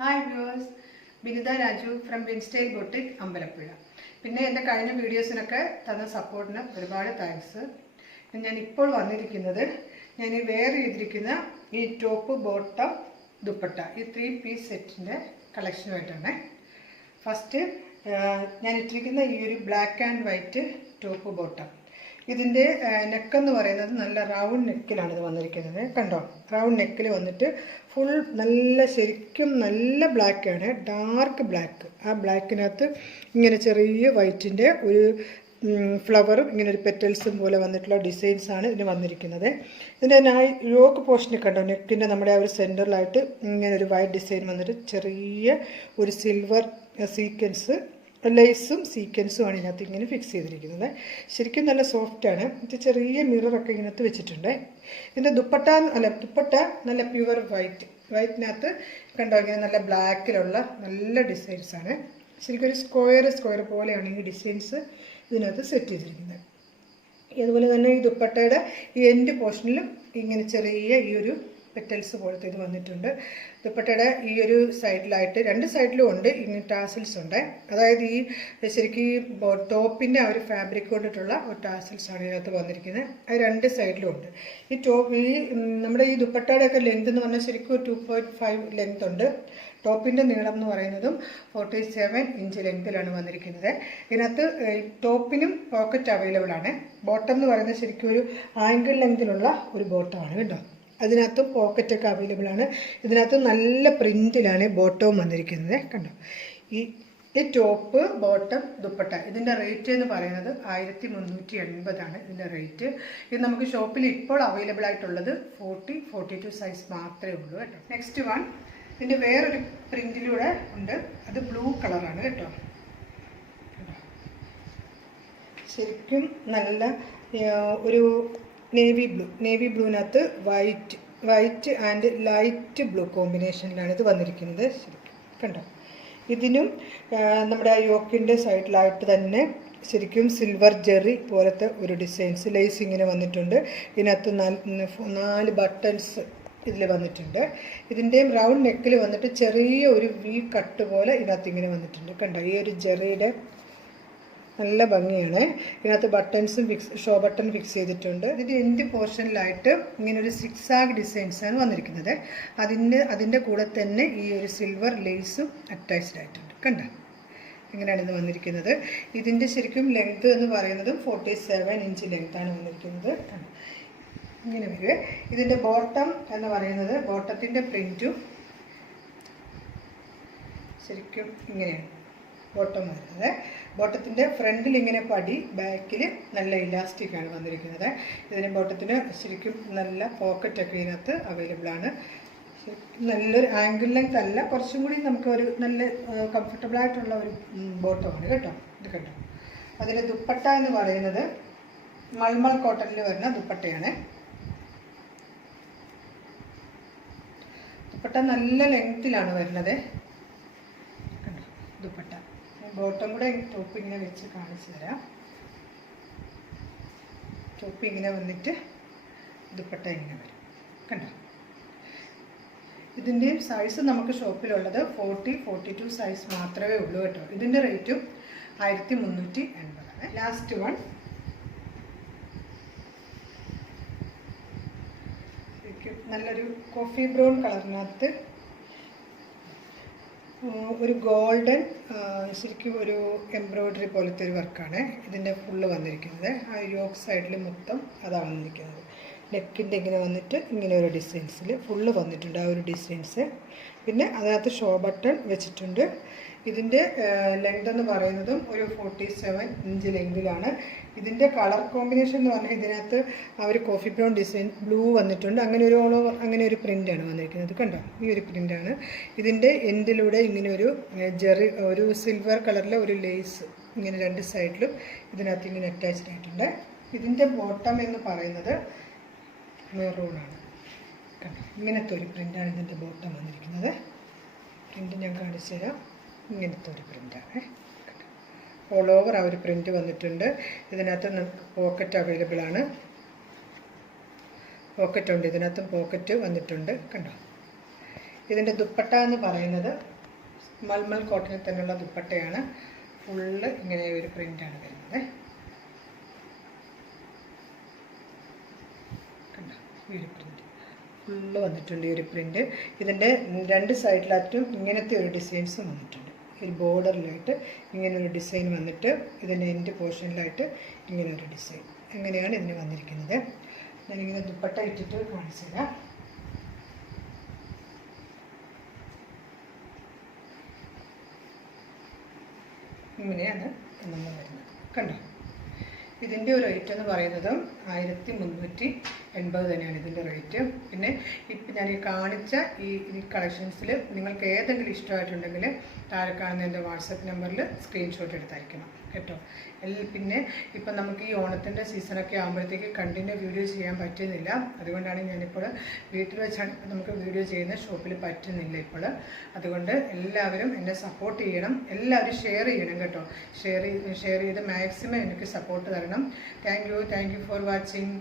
Hi viewers, Binitha Raju from Binstyle boutique Ambalappuzha. പിന്നെ എൻ്റെ കഴിഞ്ഞ വീഡിയോസിനൊക്കെ തന്ന സപ്പോർട്ടിന് ഒരുപാട് താങ്ക്സ്. ഞാൻ ഇപ്പോൾ വന്നിരിക്കുന്നത് ഞാൻ ഈ വെയർ ചെയ്തിരിക്കുന്ന ഈ ടോപ്പ് ബോട്ടം ദുപ്പട്ട ഈ 3 പീസ് സെറ്റിൻ്റെ കളക്ഷനുമായിട്ടാണ്. ഫസ്റ്റ് ഞാൻ ഇട്ടിരിക്കുന്ന ഈ ഒരു black and white top bottom. ഇതിൻ്റെ നെക്കെന്ന് പറയുന്നത് നല്ല റൗണ്ട് നെക്കിലാണ് ഇത് വന്നിരിക്കുന്നത്. കണ്ടോ, റൗണ്ട് നെക്കിൽ വന്നിട്ട് ഫുൾ നല്ല ശരിക്കും നല്ല ബ്ലാക്കാണ്, ഡാർക്ക് ബ്ലാക്ക്. ആ ബ്ലാക്കിനകത്ത് ഇങ്ങനെ ചെറിയ വൈറ്റിൻ്റെ ഒരു ഫ്ലവറും ഇങ്ങനെ ഒരു പെറ്റൽസും പോലെ വന്നിട്ടുള്ള ഡിസൈൻസാണ് ഇതിന് വന്നിരിക്കുന്നത്. ഇതിൻ്റെ യോക്ക് പോർഷനിൽ കണ്ടോ, നെക്കിൻ്റെ നമ്മുടെ ആ ഒരു സെൻറ്ററിലായിട്ട് ഇങ്ങനെ ഒരു വൈറ്റ് ഡിസൈൻ വന്നിട്ട് ചെറിയ ഒരു സിൽവർ സീക്വൻസ് ലേസും സീക്വൻസുമാണ് ഇതിനകത്ത് ഇങ്ങനെ ഫിക്സ് ചെയ്തിരിക്കുന്നത്. ശരിക്കും നല്ല സോഫ്റ്റാണ്. ഇത് ചെറിയ മിററൊക്കെ ഇതിനകത്ത് വെച്ചിട്ടുണ്ട്. ഇതിൻ്റെ ദുപ്പട്ട നല്ല പ്യുവർ വൈറ്റിനകത്ത് കണ്ടോ ഇങ്ങനെ നല്ല ബ്ലാക്കിലുള്ള നല്ല ഡിസൈൻസാണ്. ശരിക്കും ഒരു സ്ക്വയർ പോലെയാണ് ഈ ഡിസൈൻസ് ഇതിനകത്ത് സെറ്റ് ചെയ്തിരിക്കുന്നത്. അതുപോലെ തന്നെ ഈ ദുപ്പട്ടയുടെ ഈ എൻഡ് പോർഷനിലും ഇങ്ങനെ ചെറിയ ഈ ഒരു പെറ്റൽസ് പോലത്തെ ഇത് വന്നിട്ടുണ്ട്. ദുപ്പട്ടയുടെ ഈ ഒരു സൈഡിലായിട്ട് 2 സൈഡിലും ഉണ്ട് ഇങ്ങനെ ടാസിൽസ് ഉണ്ട്. അതായത് ഈ ശരിക്കും ഈ ടോപ്പിൻ്റെ ആ ഒരു ഫാബ്രിക് കൊണ്ടിട്ടുള്ള ഒരു ടാസിൽസാണ് ഇതിനകത്ത് വന്നിരിക്കുന്നത്. അത് 2 സൈഡിലും ഉണ്ട്. ഈ നമ്മുടെ ഈ ദുപ്പട്ടയുടെയൊക്കെ ലെങ്ത് എന്ന് പറഞ്ഞാൽ ശരിക്കും 2.5 ലെങ്ത് ഉണ്ട്. ടോപ്പിൻ്റെ നീളം എന്ന് പറയുന്നതും 47 ഇഞ്ച് ലെങ്തിലാണ് വന്നിരിക്കുന്നത്. ഇതിനകത്ത് ടോപ്പിനും പോക്കറ്റ് അവൈലബിൾ ആണ്. ബോട്ടം എന്ന് പറയുന്നത് ശരിക്കും ഒരു ആംഗിൾ ലെങ്തിലുള്ള ഒരു ബോട്ടമാണ് കേട്ടോ. അതിനകത്തും പോക്കറ്റൊക്കെ അവൈലബിൾ ആണ്. ഇതിനകത്ത് നല്ല പ്രിൻറ്റിലാണ് ബോട്ടവും വന്നിരിക്കുന്നത്. കണ്ടോ, ഈ ടോപ്പ് ബോട്ടം ദുപ്പട്ട ഇതിൻ്റെ റേറ്റ് എന്ന് പറയുന്നത് 1380 ഇതിൻ്റെ റേറ്റ്. ഇത് നമുക്ക് ഷോപ്പിൽ ഇപ്പോൾ അവൈലബിൾ ആയിട്ടുള്ളത് 40-42 സൈസ് മാത്രമേ ഉള്ളൂ കേട്ടോ. നെക്സ്റ്റ് വൺ, ഇതിൻ്റെ വേറൊരു പ്രിൻറ്റിലൂടെ ഉണ്ട്. അത് ബ്ലൂ കളറാണ് കേട്ടോ. ശരിക്കും നല്ല ഒരു നേവി ബ്ലൂവിനകത്ത് വൈറ്റ് ആൻഡ് ലൈറ്റ് ബ്ലൂ കോമ്പിനേഷനിലാണ് ഇത് വന്നിരിക്കുന്നത്. ശരിക്കും കണ്ടോ, ഇതിനും നമ്മുടെ യോക്കിൻ്റെ സൈഡിലായിട്ട് തന്നെ ശരിക്കും സിൽവർ ജെറി പോലത്തെ ഒരു ഡിസൈൻസ് ലേസ് ഇങ്ങനെ വന്നിട്ടുണ്ട്. ഇതിനകത്ത് 4 ബട്ടൺസ് ഇതിൽ വന്നിട്ടുണ്ട്. ഇതിൻ്റെയും റൗണ്ട് നെക്കിൽ വന്നിട്ട് ചെറിയ ഒരു വി കട്ട് പോലെ ഇതിനകത്ത് ഇങ്ങനെ വന്നിട്ടുണ്ട്. കണ്ടോ, ഈ ഒരു ജെറിയുടെ നല്ല ഭംഗിയാണ്. ഇതിനകത്ത് ബട്ടൺസും ഷോ ബട്ടൺ ഫിക്സ് ചെയ്തിട്ടുണ്ട്. ഇതിൻ്റെ എൻഡ് പോർഷനിലായിട്ട് ഇങ്ങനെ ഒരു സിക്സാഗ് ഡിസൈൻസാണ് വന്നിരിക്കുന്നത്. അതിൻ്റെ കൂടെ തന്നെ ഈ ഒരു സിൽവർ ലേസും അറ്റാച്ച്ഡ് ആയിട്ടുണ്ട്. കണ്ടോ, ഇങ്ങനെയാണ് ഇത് വന്നിരിക്കുന്നത്. ഇതിൻ്റെ ശരിക്കും ലെങ്ത് എന്ന് പറയുന്നത് 47 ഇഞ്ച് ലെങ്താണ് വന്നിരിക്കുന്നത്. ഇങ്ങനെ വരിക. ഇതിൻ്റെ ബോട്ടം എന്ന് പറയുന്നത് ബോട്ടത്തിൻ്റെ പ്രിൻറ്റും ശരിക്കും ഇങ്ങനെയാണ് ബോട്ടം വരുന്നത്. ബോട്ടത്തിൻ്റെ ഫ്രണ്ടിൽ ഇങ്ങനെ പടി, ബാക്കിൽ നല്ല ഇലാസ്റ്റിക്കാണ് വന്നിരിക്കുന്നത്. ഇതിന് ബോട്ടത്തിന് ശരിക്കും നല്ല പോക്കറ്റൊക്കെ ഇതിനകത്ത് അവൈലബിൾ ആണ്. നല്ലൊരു ആംഗിൾ ലെങ്ത് അല്ല, കുറച്ചും കൂടി നമുക്ക് ഒരു നല്ല കംഫർട്ടബിളായിട്ടുള്ള ഒരു ബോട്ടമാണ് കേട്ടോ. ഇത് കേട്ടോ, അതിൻ്റെ ദുപ്പട്ട എന്ന് പറയുന്നത് മൾമൾ കോട്ടണിൽ വരുന്ന ദുപ്പട്ടയാണ്. ദുപ്പട്ട നല്ല ലെങ്ത്തിലാണ് വരുന്നത്. കണ്ടോ ദുപ്പട്ട. ബോട്ടം കൂടെ ടോപ്പ് ഇങ്ങനെ വെച്ച് കാണിച്ചു തരാം. ടോപ്പ് ഇങ്ങനെ വന്നിട്ട് ദുപ്പട്ട ഇങ്ങനെ വരും. കണ്ടോ, ഇതിൻ്റെയും സൈസ് നമുക്ക് ഷോപ്പിലുള്ളത് 40-42 സൈസ് മാത്രമേ ഉള്ളൂ കേട്ടോ. ഇതിൻ്റെ റേറ്റും 1380. ലാസ്റ്റ് വൺ, നല്ലൊരു കോഫി ബ്രൗൺ കളറിനകത്ത് ഒരു ഗോൾഡൻ ശരിക്കും ഒരു എംബ്രോയ്ഡറി പോലത്തെ ഒരു വർക്കാണ് ഇതിൻ്റെ ഫുള്ള് വന്നിരിക്കുന്നത്. ആ യോക്ക് സൈഡിൽ മൊത്തം അതാണ് വന്നിരിക്കുന്നത്. നെക്കിൻ്റെ ഇങ്ങനെ വന്നിട്ട് ഇങ്ങനെ ഒരു ഡിസൈൻസിൽ ഫുള്ള് വന്നിട്ടുണ്ട് ആ ഒരു ഡിസൈൻസ്. പിന്നെ അതിനകത്ത് ഷോ ബട്ടൺ വെച്ചിട്ടുണ്ട്. ഇതിൻ്റെ ലെങ്ത് എന്ന് പറയുന്നതും ഒരു 47 ഇഞ്ച് ലെങ്തിലാണ്. ഇതിൻ്റെ കളർ കോമ്പിനേഷൻ എന്ന് പറഞ്ഞാൽ ഇതിനകത്ത് ആ ഒരു കോഫി ബ്രൗൺ ഡിസൈൻ ബ്ലൂ വന്നിട്ടുണ്ട്. അങ്ങനെ ഒരു പ്രിൻ്റാണ് വന്നിരിക്കുന്നത്. കണ്ടോ, ഈ ഒരു പ്രിൻ്റാണ്. ഇതിൻ്റെ എൻഡിലൂടെ ഇങ്ങനെ ഒരു സിൽവർ കളറിലെ ഒരു ലേസ് ഇങ്ങനെ 2 സൈഡിലും ഇതിനകത്ത് ഇങ്ങനെ അറ്റാച്ച്ഡ് ആയിട്ടുണ്ട്. ഇതിൻ്റെ ബോട്ടം എന്ന് പറയുന്നത് മെറൂണാണ്. കണ്ടോ, ഇങ്ങനത്തെ ഒരു പ്രിൻ്റാണ് ഇതിൻ്റെ ബോട്ടം വന്നിരിക്കുന്നത്. പ്രിൻ്റ് ഞാൻ കാണിച്ചു തരാം. ഇങ്ങനത്തെ ഒരു പ്രിൻ്റാണ്. ഓൾ ഓവർ ആ ഒരു പ്രിൻ്റ് വന്നിട്ടുണ്ട്. ഇതിനകത്ത് നമുക്ക് പോക്കറ്റ് അവൈലബിൾ ആണ്. പോക്കറ്റ് ഉണ്ട്, ഇതിനകത്തും പോക്കറ്റ് വന്നിട്ടുണ്ട്. കണ്ടോ, ഇതിൻ്റെ ദുപ്പട്ട എന്ന് പറയുന്നത് മൽമൽ കോട്ടണിൽ തന്നെയുള്ള ദുപ്പട്ടയാണ്. ഫുള്ള് ഇങ്ങനെ ഒരു പ്രിൻ്റാണ് വരുന്നത്. കണ്ടോ ഈ ഒരു പ്രിൻ്റ് ഫുള്ള് വന്നിട്ടുണ്ട്. ഈ ഒരു പ്രിൻ്റ് ഇതിൻ്റെ 2 സൈഡിലായിട്ടും ഇങ്ങനത്തെ ഒരു ഡിസൈൻസും വന്നിട്ടുണ്ട്. ഈ ബോർഡറിലായിട്ട് ഇങ്ങനെ ഒരു ഡിസൈൻ വന്നിട്ട് ഇതിൻ്റെ എൻഡ് പോർഷനിലായിട്ട് ഇങ്ങനെ ഒരു ഡിസൈൻ. അങ്ങനെയാണ് ഇതിന് വന്നിരിക്കുന്നത്. ഞാനിങ്ങനെ ദുപ്പട്ട ഇട്ടിട്ട് കാണിച്ചു തരാം. ഇങ്ങനെയാണ് നമ്മൾ വരുന്നത്. കണ്ടോ ഇതിൻ്റെ ഒരു റേറ്റ് എന്ന് പറയുന്നത് 1380 തന്നെയാണ് ഇതിൻ്റെ റേറ്റ്. പിന്നെ ഇപ്പം ഞാൻ ഈ കാണിച്ച ഈ കളക്ഷൻസിൽ നിങ്ങൾക്ക് ഏതെങ്കിലും ഇഷ്ടമായിട്ടുണ്ടെങ്കിൽ താഴെ കാണുന്ന എൻ്റെ വാട്സപ്പ് നമ്പറിൽ സ്ക്രീൻഷോട്ട് എടുത്തയക്കണം കേട്ടോ. പിന്നെ ഇപ്പം നമുക്ക് ഈ ഓണത്തിൻ്റെ സീസണൊക്കെ ആകുമ്പോഴത്തേക്ക് കണ്ടിന്യൂ വീഡിയോ ചെയ്യാൻ പറ്റുന്നില്ല. അതുകൊണ്ടാണ് ഞാനിപ്പോൾ വീട്ടിൽ വെച്ചാണ് നമുക്ക് വീഡിയോ ചെയ്യുന്ന, ഷോപ്പിൽ പറ്റുന്നില്ല ഇപ്പോൾ. അതുകൊണ്ട് എല്ലാവരും എന്നെ സപ്പോർട്ട് ചെയ്യണം, എല്ലാവരും ഷെയർ ചെയ്യണം കേട്ടോ. ഷെയർ ചെയ്ത് മാക്സിമം എനിക്ക് സപ്പോർട്ട് തരണം. Thank you for watching.